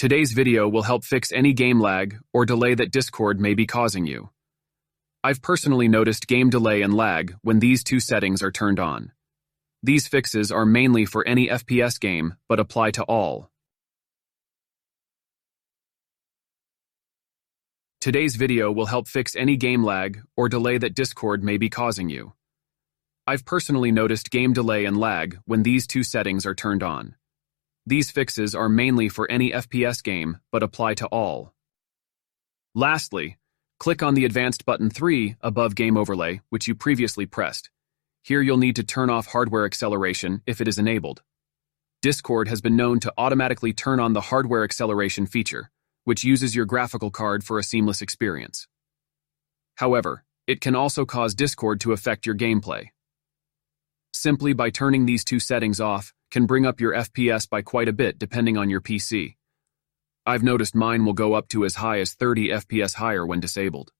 Today's video will help fix any game lag or delay that Discord may be causing you. I've personally noticed game delay and lag when these two settings are turned on. These fixes are mainly for any FPS game, but apply to all. Today's video will help fix any game lag or delay that Discord may be causing you. I've personally noticed game delay and lag when these two settings are turned on. These fixes are mainly for any FPS game, but apply to all. Lastly, click on the Advanced button 3 above Game Overlay, which you previously pressed. Here you'll need to turn off hardware acceleration if it is enabled. Discord has been known to automatically turn on the hardware acceleration feature, which uses your graphical card for a seamless experience. However, it can also cause Discord to affect your gameplay. Simply by turning these two settings off can bring up your FPS by quite a bit depending on your PC. I've noticed mine will go up to as high as 30 FPS higher when disabled.